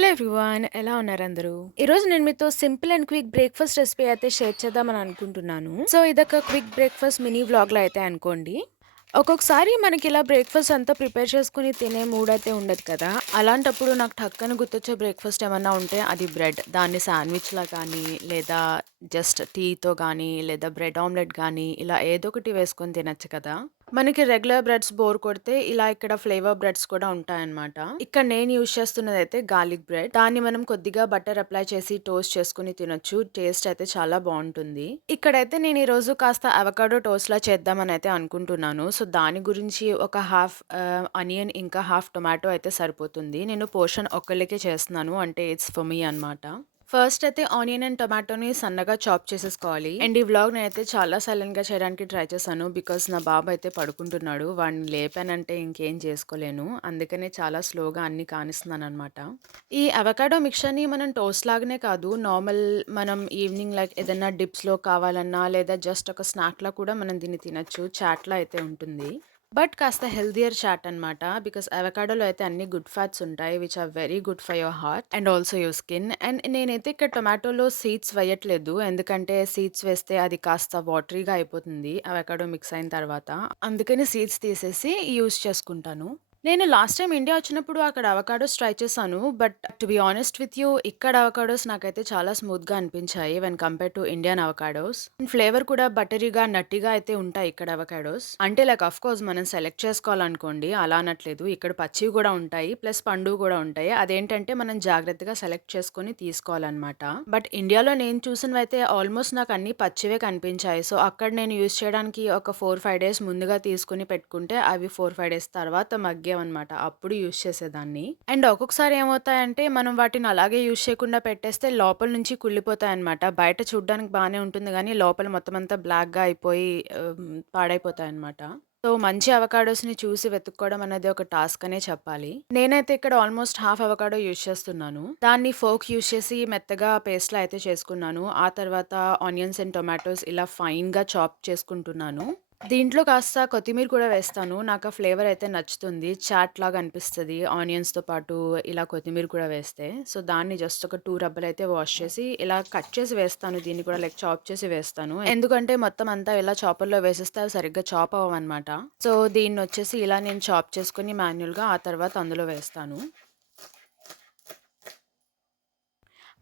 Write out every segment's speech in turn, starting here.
Hello everyone, ఎలా ఉన్నారు అందరూ? ఈరోజు నేను మీతో simple and quick breakfast recipe అయితే షేర్ చేద్దామని అనుకుంటున్నాను. సో, ఇదొక క్విక్ బ్రేక్‌ఫాస్ట్ మినీ వ్లాగ్‌లా అయితే అనుకోండి. ఒక్కొక్కసారి మనకిలా బ్రేక్‌ఫాస్ట్ అంతా ప్రిపేర్ చేసుకొని తినే మూడయితే ఉండదు కదా! అలాంటప్పుడు నాకు టక్కన గుర్తొచ్చే బ్రేక్‌ఫాస్ట్ ఏమన్నా ఉంటే అది బ్రెడ్. దాన్ని శాండ్‌విచ్‌లా కానీ, లేదా జస్ట్ టీతో గానీ, లేదా బ్రెడ్ ఆమ్లెట్ గానీ, ఇలా ఏదో ఒకటి వేసుకొని తినొచ్చు కదా! మనకి రెగ్యులర్ బ్రెడ్స్ బోర్ కొడితే ఇలా ఇక్కడ ఫ్లేవర్ బ్రెడ్స్ కూడా ఉంటాయన్నమాట. ఇక్కడ నేను యూజ్ చేస్తున్నదైతే గార్లిక్ బ్రెడ్. దాన్ని మనం కొద్దిగా బటర్ అప్లై చేసి టోస్ట్ చేసుకొని తినొచ్చు. టేస్ట్ అయితే చాలా బావుంటుంది. ఇక్కడైతే నేను ఈరోజు కాస్త అవకాడో టోస్ట్‌లా చేద్దామని అయితే అనుకుంటున్నాను. సో, దాని గురించి ఒక హాఫ్ ఆనియన్ ఇంకా హాఫ్ టొమాటో అయితే సరిపోతుంది. నేను పోర్షన్ ఒక్కళ్ళకే చేస్తున్నాను. అంటే ఇట్స్ ఫర్ మీ అన్నమాట. ఫస్ట్ అయితే ఆనియన్ అండ్ టొమాటోని సన్నగా చాప్ చేసేసుకోవాలి. అండ్ ఈ వ్లాగ్ నేనైతే చాలా సైలెంట్‌గా చేయడానికి ట్రై చేశాను. బికాజ్ నా బాబు అయితే పడుకుంటున్నాడు. వాడిని లేపానంటే ఇంకేం చేసుకోలేను. అందుకనే చాలా స్లోగా అన్నీ కానిస్తున్నాననమాట. ఈ అవకాడో మిక్చర్‌ని మనం టోస్ట్ లాగానే కాదు, నార్మల్ మనం ఈవినింగ్ లైక్ ఏదన్నా డిప్స్‌లో కావాలన్నా, లేదా జస్ట్ ఒక స్నాక్‌లా కూడా మనం దీన్ని తినొచ్చు. చాట్‌లా అయితే ఉంటుంది. బట్ కాస్త హెల్దియర్ చాట్ అనమాట. బికాస్ అవకాడోలో అయితే అన్ని గుడ్ ఫ్యాట్స్ ఉంటాయి. Which are very good for your heart and also your skin. And నేనైతే ఇక్కడ టొమాటోలో సీడ్స్ వేయట్లేదు. ఎందుకంటే సీడ్స్ వేస్తే అది కాస్త వాటరీగా అయిపోతుంది అవకాడో మిక్స్ అయిన తర్వాత. అందుకని సీడ్స్ తీసేసి యూజ్ చేసుకుంటాను. నేను లాస్ట్ టైమ్ ఇండియా వచ్చినప్పుడు అక్కడ అవకాడోస్ ట్రై చేశాను. But to be honest with you, ఇక్కడ అవకాడోస్ నాకైతే చాలా స్మూత్‌గా అనిపించాయి when compare to Indian avocados. Flavour కూడా బటరీగా, నట్టీగా అయితే ఉంటాయి ఇక్కడ అవకాడోస్. అంటే లైక్ ఆఫ్‌కోర్స్ మనం సెలెక్ట్ చేసుకోవాలనుకోండి అలా అనట్లేదు. ఇక్కడ పచ్చివి కూడా ఉంటాయి. ప్లస్ పండువి కూడా ఉంటాయి. అదేంటంటే మనం జాగ్రత్తగా సెలెక్ట్ చేసుకొని తీసుకోవాలన్నమాట. బట్ ఇండియాలో నేను చూసినవైతే ఆల్మోస్ట్ నాకు అన్నీ పచ్చివే కనిపించాయి. సో, అక్కడ నేను యూజ్ చేయడానికి ఒక 4, 5 డేస్ ముందుగా తీసుకొని పెట్టుకుంటే అవి 4, 5 డేస్ తర్వాత మగ్గావన్నమాట. అప్పుడు యూజ్ చేసేదాన్ని. అండ్ ఒక్కొక్కసారి ఏమవుతాయంటే మనం వాటిని అలాగే యూజ్ చేయకుండా పెట్టేస్తే లోపల నుంచి కుళ్ళిపోతాయన్నమాట. బయట చూడ్డానికి బానే ఉంటుంది గానీ లోపల మొత్తం అంతా బ్లాక్‌గా అయిపోయి పాడైపోతాయన్నమాట. సో, మంచి అవకాడోస్‌ని చూసి వెతుక్కోవడం అనేది ఒక టాస్క్ అనే చెప్పాలి. నేనైతే ఇక్కడ ఆల్మోస్ట్ హాఫ్ అవకాడో యూజ్ చేస్తున్నాను. దాన్ని ఫోర్క్ యూజ్ చేసి మెత్తగా పేస్ట్‌లా అయితే చేసుకున్నాను. ఆ తర్వాత ఆనియన్స్ అండ్ టొమాటోస్ ఇలా ఫైన్‌గా చాప్ చేసుకుంటున్నాను. దీంట్లో కాస్త కొత్తిమీర కూడా వేస్తాను. నాకు ఆ ఫ్లేవర్ అయితే నచ్చుతుంది. చాట్‌లాగా అనిపిస్తది. ఆనియన్స్‌తో పాటు ఇలా కొత్తిమీర కూడా వేస్తే. సో, దాన్ని జస్ట్ ఒక 2 రబ్బలైతే వాష్ చేసి ఇలా కట్ చేసి వేస్తాను. దీన్ని కూడా లైక్ చాప్ చేసి వేస్తాను. ఎందుకంటే మొత్తం అంతా ఇలా చాపర్‌లో వేసేస్తే అవి సరిగ్గా చాప్ అవ్వవనమాట. సో, దీన్నొచ్చేసి ఇలా నేను చాప్ చేసుకొని మాన్యుయల్‌గా ఆ తర్వాత అందులో వేస్తాను.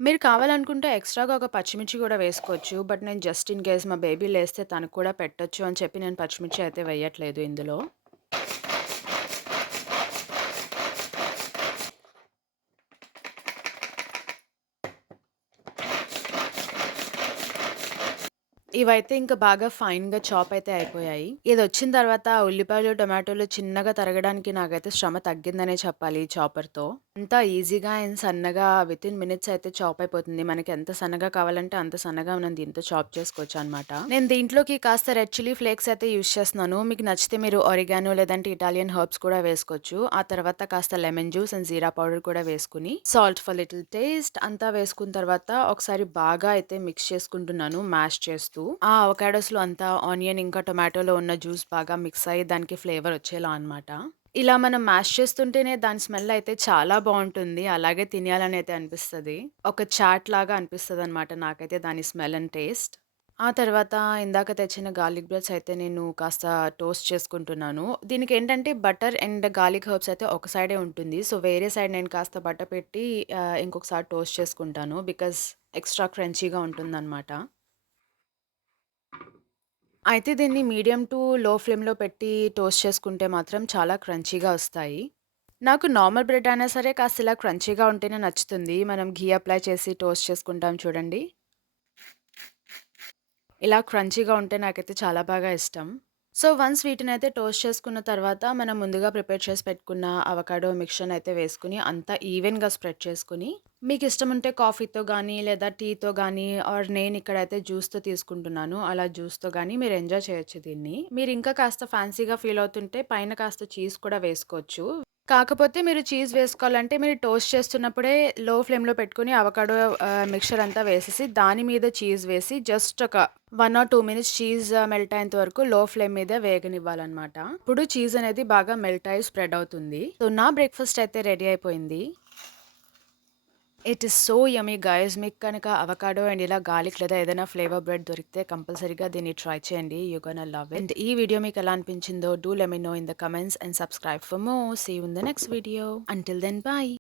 మీరు కావాలనుకుంటే ఎక్స్‌ట్రాగా ఒక పచ్చిమిర్చి గూడా వేసుకోవచ్చు. బట్ నేను జస్ట్ ఇన్ కేస్ మా బేబీ లేస్తే తనకు కూడా పెట్టొచ్చు అని చెప్పి నేను పచ్చిమిర్చి అయితే వేయట్లేదు ఇందులో. ఇవైతే ఇంక బాగా ఫైన్‌గా చాప్ అయితే అయిపోయాయి. ఇదొచ్చిన తర్వాత ఉల్లిపాయలు, టొమాటోలు చిన్నగా తరగడానికి నాకైతే శ్రమ తగ్గిందనే చెప్పాలి చాపర్‌తో. అంతా ఈజీగా అండ్ సన్నగా వితిన్ మినిట్స్ అయితే చాప్ అయిపోతుంది. మనకి ఎంత సన్నగా కావాలంటే అంత సన్నగా మనం దీంతో చాప్ చేసుకోవచ్చనమాట. నేను దీంట్లోకి కాస్త రెడ్ చిల్లీ ఫ్లేక్స్ అయితే యూజ్ చేస్తున్నాను. మీకు నచ్చితే మీరు ఒరిగానో లేదంటే ఇటాలియన్ హెర్బ్స్ కూడా వేసుకోవచ్చు. ఆ తర్వాత కాస్త lemon juice and jeera powder కూడా వేసుకొని, సాల్ట్ ఫర్ లిటిల్ టేస్ట్ అంతా వేసుకున్న తర్వాత ఒకసారి బాగా అయితే మిక్స్ చేసుకుంటున్నాను మ్యాష్ చేస్తూ. ఆ అవకాడోస్‌లో అంతా ఆనియన్ ఇంకా టొమాటోలో ఉన్న జ్యూస్ బాగా మిక్స్ అయ్యి దానికి ఫ్లేవర్ వచ్చేలా అన్నమాట. ఇలా మనం మ్యాష్ చేస్తుంటేనే దాని స్మెల్ అయితే చాలా బావుంటుంది. అలాగే తినేయాలని అయితే అనిపిస్తది. ఒక చాట్ లాగా అనిపిస్తదనమాట నాకైతే దాని స్మెల్ అండ్ టేస్ట్. ఆ తర్వాత ఇందాక తెచ్చిన గార్లిక్ బ్రెడ్స్ అయితే నేను కాస్త టోస్ట్ చేసుకుంటున్నాను. దీనికేంటంటే బటర్ అండ్ గార్లిక్ హెర్బ్స్ అయితే ఒక సైడే ఉంటుంది. సో, వేరే సైడ్ నేను కాస్త బటర్ పెట్టి ఇంకొకసారి టోస్ట్ చేసుకుంటాను. బికాజ్ ఎక్స్‌ట్రా క్రంచీగా ఉంటుందనమాట. అయితే దీన్ని మీడియం టు లో ఫ్లేమ్‌లో పెట్టి టోస్ట్ చేసుకుంటే మాత్రం చాలా క్రంచీగా వస్తాయి. నాకు నార్మల్ బ్రెడ్ అయినా సరే కాస్త ఇలా క్రంచీగా ఉంటేనే నచ్చుతుంది. మనం ఘీ అప్లై చేసి టోస్ట్ చేసుకుంటాం చూడండి. ఇలా క్రంచీగా ఉంటే నాకైతే చాలా బాగా ఇష్టం. సో, వన్స్ వీటినైతే టోస్ట్ చేసుకున్న తర్వాత మనం ముందుగా ప్రిపేర్ చేసి పెట్టుకున్న అవకాడో మిక్చర్‌నయితే వేసుకొని అంతా ఈవెన్‌గా స్ప్రెడ్ చేసుకొని, మీకిష్టముంటే కాఫీతో గానీ, లేదా టీతో గానీ ఆర్ నేనిక్కడైతే జ్యూస్‌తో తీసుకుంటున్నాను. అలా జ్యూస్‌తో గానీ మీరు ఎంజాయ్ చేయొచ్చు దీన్ని. మీరింకా కాస్త ఫ్యాన్సీగా ఫీల్ అవుతుంటే పైన కాస్త చీజ్ కూడా వేసుకోవచ్చు. కాకపోతే మీరు చీజ్ వేసుకోవాలంటే మీరు టోస్ట్ చేస్తున్నప్పుడే లో ఫ్లేమ్‌లో పెట్టుకొని అవకాడో మిక్స్చర్ అంతా వేసేసి దాని మీద చీజ్ వేసి జస్ట్ ఒక 1 ఆర్ 2 మినిట్స్ చీజ్ మెల్ట్ అయ్యేంత వరకు లో ఫ్లేమ్ మీద వేగనివ్వాలన్నమాట. ఇప్పుడు చీజ్ అనేది బాగా మెల్ట్ అయ్యి స్ప్రెడ్ అవుతుంది. సో, నా బ్రేక్‌ఫాస్ట్ అయితే రెడీ అయిపోయింది. It is so yummy guys. మీకు కనుక అవకాడో అండ్ ఇలా గార్లిక్ లేదా ఏదైనా ఫ్లేవర్ బ్రెడ్ దొరికితే కంపల్సరీగా దీన్ని ట్రై చేయండి. You gonna love it. And ఈ వీడియో మీకు ఎలా అనిపించిందో do let me know in the comments and subscribe for more. See you in the next video. Until then by.